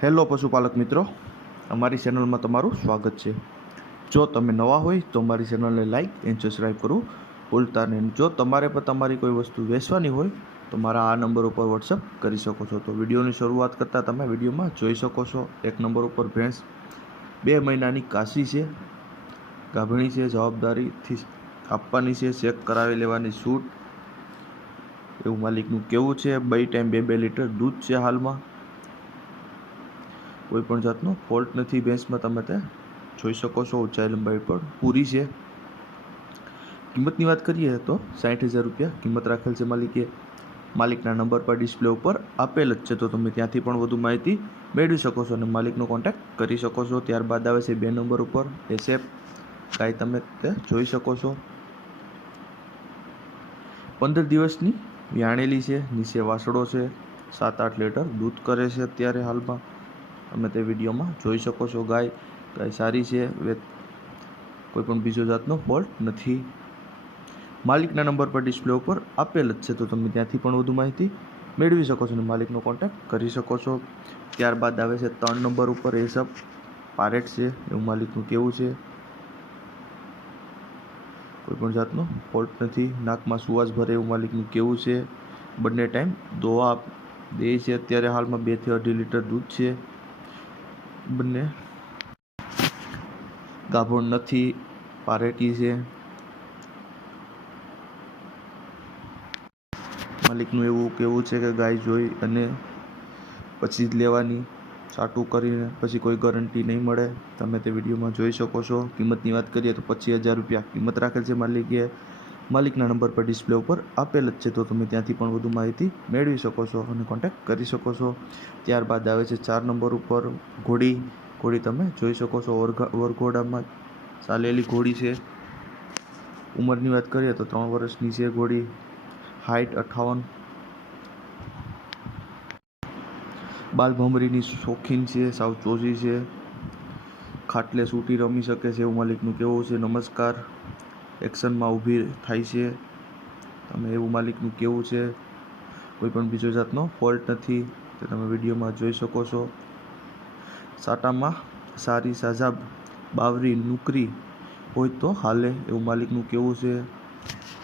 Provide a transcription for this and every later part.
Hello પશુપાલક મિત્રો, અમારી ચેનલમાં તમારું સ્વાગત છે। જો તમે નવા હોય તો અમારી ચેનલને લાઇક એન્ડ સબસ્ક્રાઈબ કરવું ભૂલતા નહીં। જો તમારે પણ તમારી કોઈ વસ્તુ વેચવાની હોય તો મારા આ નંબર ઉપર વોટ્સઅપ કરી શકો છો। તો વિડીયોની શરૂઆત કરતાં તમે વિડીયોમાં જોઈ શકો છો, એક નંબર ઉપર ભેંસ 2 મહિનાની કાશી છે, ગાભણી છે, જવાબદારીથી આપવાની છે, ચેક કરાવી લેવાની છૂટ એવું માલિકનું કહેવું છે। 2 ટાઈમ 2 લીટર દૂધ છે હાલમાં, કોઈ પણ જાતનો ફોલ્ટ નથી ભેંસમાં, તમે તે જોઈ શકો છો। ઊંચાઈ લંબાઈ પણ પૂરી છે। કિંમતની વાત કરીએ તો 60,000 રૂપિયા કિંમત રાખેલ છે માલિકે। માલિકના નંબર પર ડિસ્પ્લે ઉપર આપેલ જ છે, તો તમે ત્યાંથી પણ વધુ માહિતી મેળવી શકો છો અને માલિકનો કોન્ટેક્ટ કરી શકો છો। ત્યારબાદ આવે છે 2 નંબર ઉપર એસએફ ગાય, તમે તે જોઈ શકો છો। 15 દિવસની વ્યાણેલી છે, નીચે વાસળો છે, 7-8 લીટર દૂધ કરે છે અત્યારે હાલમાં, તમે તે વિડીયોમાં જોઈ શકો છો। ગાય સારી છે, કોઈ પણ બીજો જાતનો ફોલ્ટ નથી। માલિકના નંબર પર ડિસ્પ્લે ઉપર આપેલ જ છે, તો તમે ત્યાંથી પણ વધુ માહિતી મેળવી શકો છો અને માલિકનો કોન્ટેક્ટ કરી શકો છો। ત્યારબાદ આવે છે 3 નંબર ઉપર એસઅપ પારેટ છે એવું માલિકનું કહેવું છે, કોઈ પણ જાતનો ફોલ્ટ નથી, નાકમાં સુવાસ ભરે એવું માલિકનું કહેવું છે। બંને ટાઈમ દોવા દે છે અત્યારે હાલમાં, 2 થી 2.5 લીટર દૂધ છે। બંને ગાભણ નથી, પારેટી છે। માલિકનું એવું કહેવું છે કે ગાય જોઈ અને પછી જ લેવાની, સાટું કરીને પછી કોઈ ગેરંટી નહીં મળે, તમે તે વિડીયોમાં જોઈ શકો છો। કિંમતની વાત કરીએ તો 25,000 રૂપિયા કિંમત રાખેલ છે માલિકે। માલિકના નંબર પર ડિસ્પ્લે ઉપર આપેલ જ છે, તો તમે ત્યાંથી પણ વધુ માહિતી મેળવી શકો છો અને કોન્ટેક્ટ કરી શકો છો। ત્યારબાદ આવે છે 4 નંબર ઉપર ઘોડી તમે જોઈ શકો છો, વરઘોડામાં ચાલેલી ઘોડી છે। ઉંમરની વાત કરીએ તો 3 વર્ષની છે ઘોડી, હાઇટ 58, બાલભમરીની શોખીન છે, સાવ ચોજી છે, ખાટલે સૂટી રમી શકે છે એવું માલિકનું કહેવું છે। નમસ્કાર એક્શનમાં ઊભી થાય છે, તમે એવું માલિકનું કહેવું છે, કોઈ પણ બીજો જાતનો ફોલ્ટ નથી, તે તમે વિડીયોમાં જોઈ શકો છો। સાટામાં સારી સાજાબ બાવરી નુકરી હોય તો હાલે એવું માલિકનું કહેવું છે।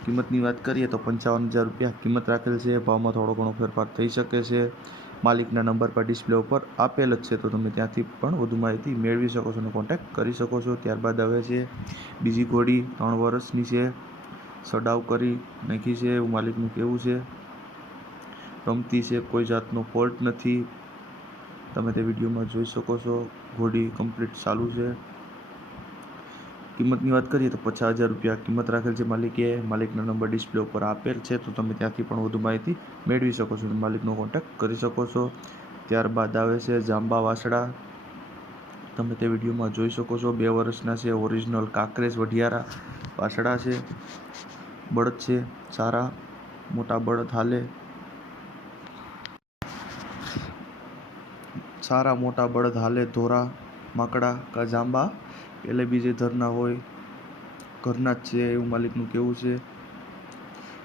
કિંમતની વાત કરીએ તો 55,000 રૂપિયા કિંમત રાખેલ છે, ભાવમાં થોડો ઘણો ફેરફાર થઈ શકે છે। માલિકના નંબર પર ડિસ્પ્લે ઉપર આપેલ જ છે, તો તમે ત્યાંથી પણ વધુ માહિતી મેળવી શકો છો અને કોન્ટેક્ટ કરી શકો છો। ત્યારબાદ આવે છે બીજી ઘોડી, 3 વર્ષની છે, સડાવ કરી નાખી છે એવું માલિકનું કહેવું છે, રમતી છે, કોઈ જાતનો ફોલ્ટ નથી, તમે તે વિડીયોમાં જોઈ શકો છો। ઘોડી કમ્પ્લીટ ચાલુ છે। કિંમતની વાત કરીએ તો 50,000 રૂપિયા કિંમત રાખેલ છે માલિકે। માલિકના નંબર ડિસ્પ્લે ઉપર આપેલ છે, તો તમે ત્યાંથી પણ વધુ માહિતી મેળવી શકો છો અને માલિકનો કોન્ટેક્ટ કરી શકો છો। ત્યારબાદ આવે છે જાંબા વાસડા, તમે તે વિડીયોમાં જોઈ શકો છો, 2 વર્ષના છે, ઓરિજિનલ કાંકરેજ વઢિયારા વાસડા છે, બળદ છે સારા, મોટા બળદ હાલે, સારા મોટા બળદ હાલે, ધોરા માકડા કા જાંબા પહેલે બીજે ધરના હોય, ઘરના જ છે એવું માલિકનું કહેવું છે,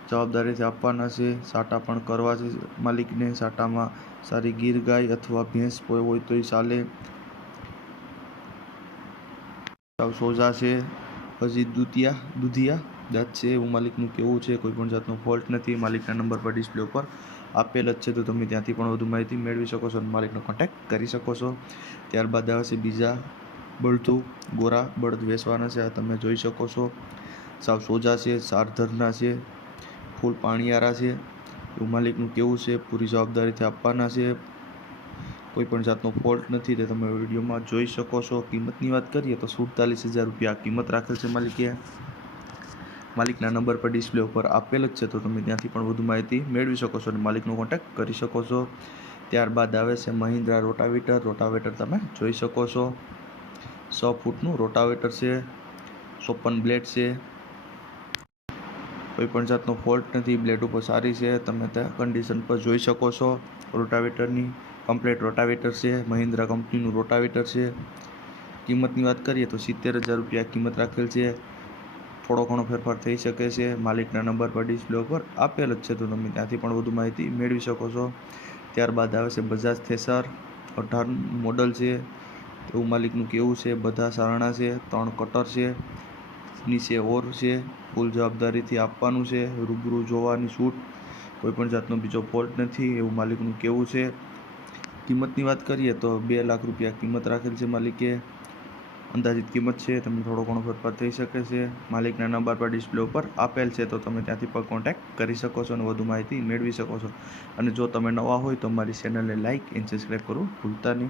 જવાબદારીથી આપવાના છે, સાટા પણ કરવા છે માલિકને। સાટામાં સારી ગીર ગાય અથવા ભેંસ હોય તોય ચાલે, સાવ સોજા છે, હજી દૂધિયા દાંત છે એવું માલિકનું કહેવું છે, કોઈ પણ જાતનો ફોલ્ટ નથી। માલિકના નંબર પર ડિસ્પ્લે ઉપર આપેલ જ છે, તો તમે ત્યાંથી પણ વધુ માહિતી મેળવી શકો છો અને માલિકનો કોન્ટેક્ટ કરી શકો છો। ત્યારબાદ આવે છે બીજા બળદું, ગોરા બળદ વેચવાના છે, આ તમે જોઈ શકો છો, સાવ સોજા છે, 4 ધરના છે, ફૂલ પાણીયારા છે એવું માલિકનું કહેવું છે, પૂરી જવાબદારીથી આપવાના છે, કોઈ પણ જાતનો ફોલ્ટ નથી, તે તમે વિડીયોમાં જોઈ શકો છો। કિંમતની વાત કરીએ તો 47,000 રૂપિયા કિંમત રાખેલ છે માલિકે। માલિકના નંબર પર ડિસ્પ્લે ઉપર આપેલ જ છે, તો તમે ત્યાંથી પણ વધુ માહિતી મેળવી શકો છો અને માલિકનો કોન્ટેક્ટ કરી શકો છો। ત્યારબાદ આવે છે મહિન્દ્રા રોટાવેટર તમે જોઈ શકો છો, 6 ફૂટનું રોટાવેટર છે, 54 બ્લેડ છે, કોઈ પણ જાતનો ફોલ્ટ નથી, બ્લેડ ઉપર સારી છે, તમે તે કન્ડિશન પર જોઈ શકો છો। રોટાવેટરની કમ્પ્લીટ રોટાવેટર છે, મહિન્દ્રા કંપનીનું રોટાવેટર છે। કિંમતની વાત કરીએ તો 70,000 રૂપિયા કિંમત રાખેલ છે, થોડો ઘણો ફેરફાર થઈ શકે છે। માલિકના નંબર પર ડિસ્પ્લે ઉપર આપેલ જ છે, તો તમે ત્યાંથી પણ વધુ માહિતી મેળવી શકો છો। ત્યારબાદ આવે છે બજાજ થેસર, 18 મોડલ છે એવું માલિકનું કહેવું છે। બધા સારણા છે, 3 કટર છે, નીચે ઓર છે, ફૂલ જવાબદારીથી આપવાનું છે, રૂબરૂ જોવાની છૂટ, કોઈપણ જાતનો બીજો ફોલ્ટ નથી એવું માલિકનું કહેવું છે। કિંમતની વાત કરીએ તો 2 લાખ રૂપિયા કિંમત રાખેલ છે માલિકે। અંદાજિત કિંમત છે, તમને થોડો ઘણો ફેરફાર થઈ શકે છે। માલિકના નંબર પર ડિસ્પ્લે ઉપર આપેલ છે, તો તમે ત્યાંથી પણ કોન્ટેક્ટ કરી શકો છો અને વધુ માહિતી મેળવી શકો છો। અને જો તમે નવા હોય તો મારી ચેનલને લાઇક એન્ડ સબસ્ક્રાઈબ કરવું ભૂલતા નહીં।